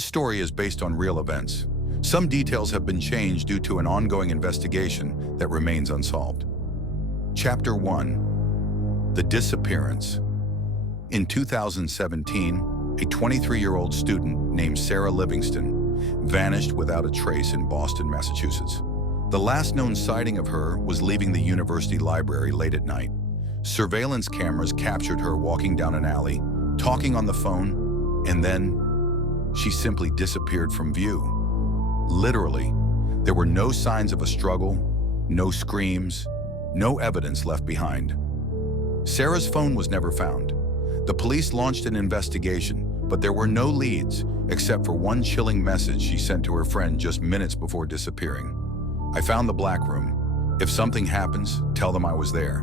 This story is based on real events. Some details have been changed due to an ongoing investigation that remains unsolved. Chapter 1. The Disappearance. In 2017, a 23-year-old student named Sarah Livingston vanished without a trace in Boston, Massachusetts. The last known sighting of her was leaving the university library late at night. Surveillance cameras captured her walking down an alley, talking on the phone, and then she simply disappeared from view. Literally, there were no signs of a struggle, no screams, no evidence left behind. Sarah's phone was never found. The police launched an investigation, but there were no leads except for one chilling message she sent to her friend just minutes before disappearing. "I found the black room. If something happens, tell them I was there."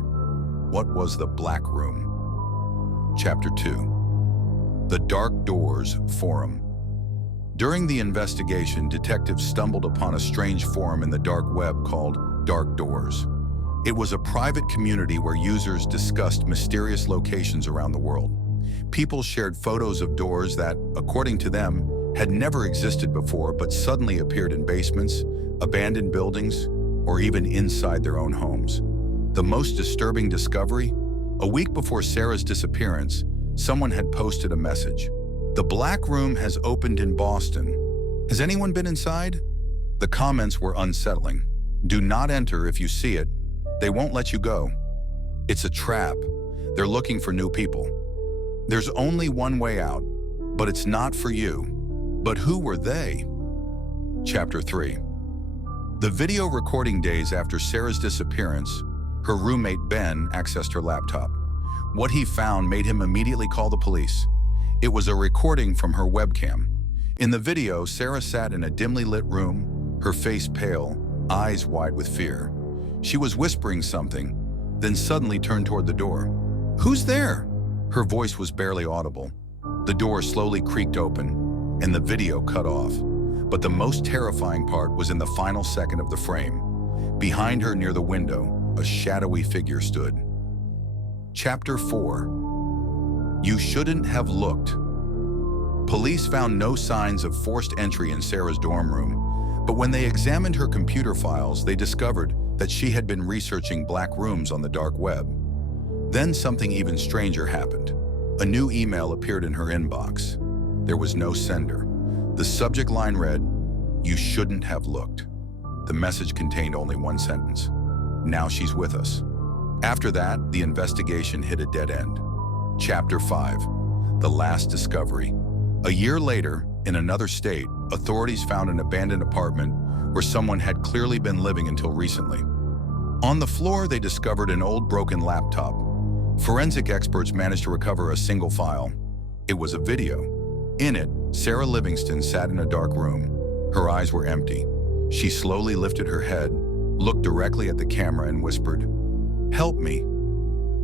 What was the black room? Chapter 2. The Dark Doors Forum. During the investigation, detectives stumbled upon a strange forum in the dark web called Dark Doors. It was a private community where users discussed mysterious locations around the world. People shared photos of doors that, according to them, had never existed before but suddenly appeared in basements, abandoned buildings, or even inside their own homes. The most disturbing discovery? A week before Sarah's disappearance, someone had posted a message. "The Black Room has opened in Boston. Has anyone been inside?" The comments were unsettling. "Do not enter if you see it. They won't let you go. It's a trap. They're looking for new people. There's only one way out, but it's not for you." But who were they? Chapter 3. The video recording days after Sarah's disappearance, her roommate Ben accessed her laptop. What he found made him immediately call the police. It was a recording from her webcam. In the video, Sarah sat in a dimly lit room, her face pale, eyes wide with fear. She was whispering something, then suddenly turned toward the door. "Who's there?" Her voice was barely audible. The door slowly creaked open, and the video cut off. But the most terrifying part was in the final second of the frame. Behind her near the window, a shadowy figure stood. Chapter 4. You Shouldn't Have Looked. Police found no signs of forced entry in Sarah's dorm room, but when they examined her computer files, they discovered that she had been researching black rooms on the dark web. Then something even stranger happened. A new email appeared in her inbox. There was no sender. The subject line read, "You shouldn't have looked." The message contained only one sentence. "Now she's with us." After that, the investigation hit a dead end. Chapter 5. The Last Discovery. A year later, in another state, authorities found an abandoned apartment where someone had clearly been living until recently. On the floor, they discovered an old broken laptop. Forensic experts managed to recover a single file. It was a video. In it, Sarah Livingston sat in a dark room. Her eyes were empty. She slowly lifted her head, looked directly at the camera and whispered, "Help me."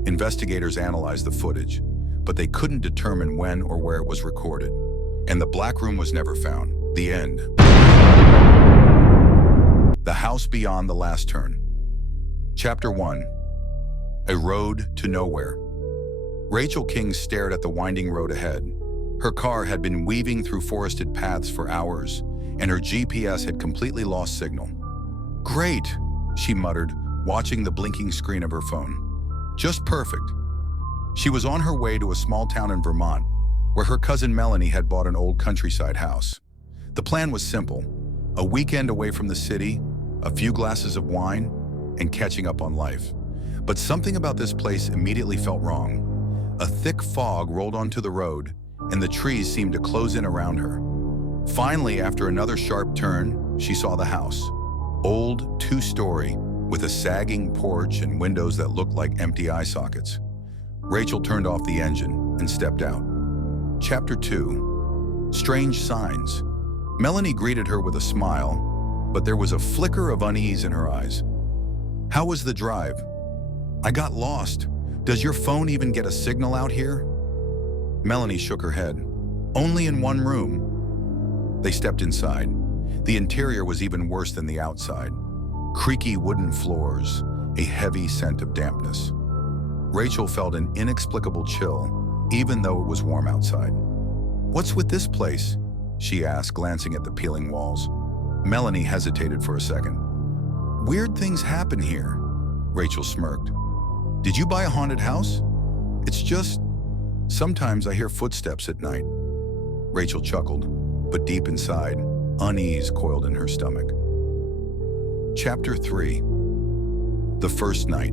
Investigators analyzed the footage, but they couldn't determine when or where it was recorded. And the black room was never found. The end. The House Beyond the Last Turn. Chapter 1. A Road to Nowhere. Rachel King stared at the winding road ahead. Her car had been weaving through forested paths for hours, and her GPS had completely lost signal. "Great," she muttered, watching the blinking screen of her phone. "Just perfect." She was on her way to a small town in Vermont, where her cousin Melanie had bought an old countryside house. The plan was simple: a weekend away from the city, a few glasses of wine, and catching up on life. But something about this place immediately felt wrong. A thick fog rolled onto the road, and the trees seemed to close in around her. Finally, after another sharp turn, she saw the house. Old, two-story, with a sagging porch and windows that looked like empty eye sockets. Rachel turned off the engine and stepped out. Chapter 2. Strange Signs. Melanie greeted her with a smile, but there was a flicker of unease in her eyes. "How was the drive?" "I got lost. Does your phone even get a signal out here?" Melanie shook her head. "Only in one room." They stepped inside. The interior was even worse than the outside. Creaky wooden floors, a heavy scent of dampness. Rachel felt an inexplicable chill, even though it was warm outside. "What's with this place?" she asked, glancing at the peeling walls. Melanie hesitated for a second. Weird things happen here, Rachel smirked. Did you buy a haunted house? It's just, sometimes I hear footsteps at night. Rachel chuckled, but deep inside, unease coiled in her stomach. Chapter 3. The First Night.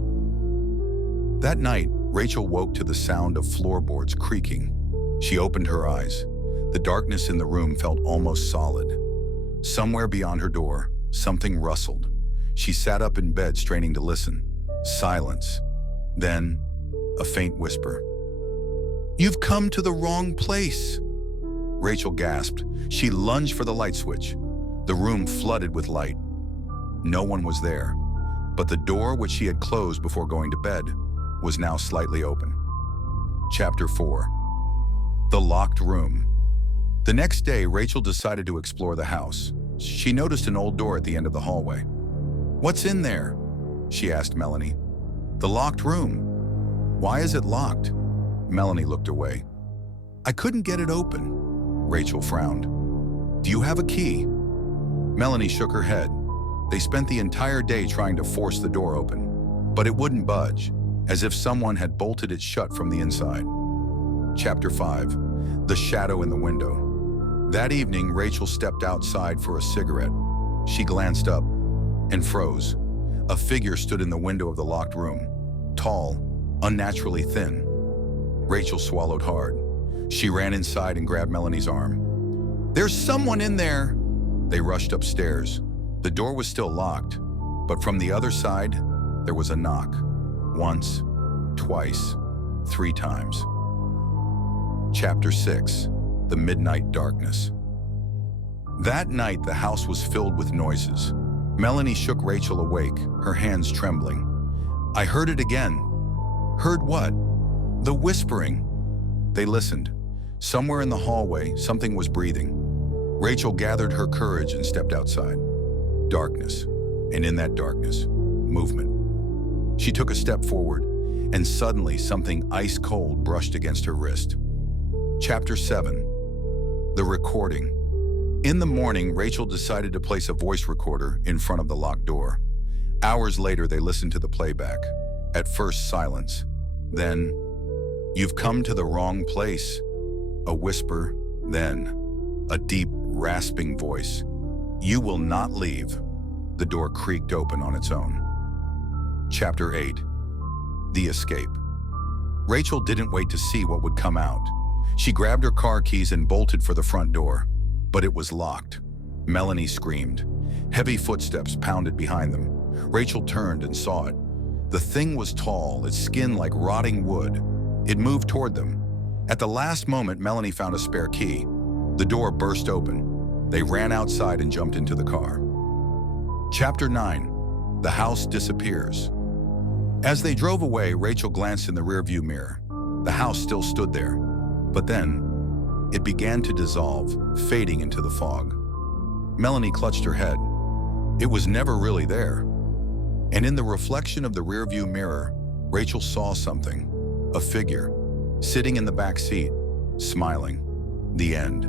That night, Rachel woke to the sound of floorboards creaking. She opened her eyes. The darkness in the room felt almost solid. Somewhere beyond her door, something rustled. She sat up in bed, straining to listen. Silence. Then, a faint whisper. "You've come to the wrong place." Rachel gasped. She lunged for the light switch. The room flooded with light. No one was there, but the door, which she had closed before going to bed, was now slightly open. Chapter 4. The Locked Room. The next day, Rachel decided to explore the house. She noticed an old door at the end of the hallway. "What's in there?" she asked Melanie. "The locked room." "Why is it locked?" Melanie looked away. "I couldn't get it open." Rachel frowned. "Do you have a key?" Melanie shook her head. They spent the entire day trying to force the door open, but it wouldn't budge, as if someone had bolted it shut from the inside. Chapter 5. The Shadow in the Window. That evening, Rachel stepped outside for a cigarette. She glanced up and froze. A figure stood in the window of the locked room, tall, unnaturally thin. Rachel swallowed hard. She ran inside and grabbed Melanie's arm. "There's someone in there!" They rushed upstairs. The door was still locked, but from the other side, there was a knock. Once, twice, 3 times. Chapter 6. The Midnight Darkness. That night, the house was filled with noises. Melanie shook Rachel awake, her hands trembling. "I heard it again." "Heard what?" "The whispering." They listened. Somewhere in the hallway, something was breathing. Rachel gathered her courage and stepped outside. Darkness, and in that darkness, movement. She took a step forward, and suddenly something ice-cold brushed against her wrist. Chapter 7. The Recording. In the morning, Rachel decided to place a voice recorder in front of the locked door. Hours later, they listened to the playback. At first, silence. Then, "You've come to the wrong place." A whisper, then a deep, rasping voice. "You will not leave." The door creaked open on its own. Chapter 8. The Escape. Rachel didn't wait to see what would come out. She grabbed her car keys and bolted for the front door, but it was locked. Melanie screamed. Heavy footsteps pounded behind them. Rachel turned and saw it. The thing was tall, its skin like rotting wood. It moved toward them. At the last moment, Melanie found a spare key. The door burst open. They ran outside and jumped into the car. Chapter 9. The House Disappears. As they drove away, Rachel glanced in the rearview mirror. The house still stood there. But then, it began to dissolve, fading into the fog. Melanie clutched her head. It was never really there. And in the reflection of the rearview mirror, Rachel saw something. A figure, sitting in the back seat, smiling. The end.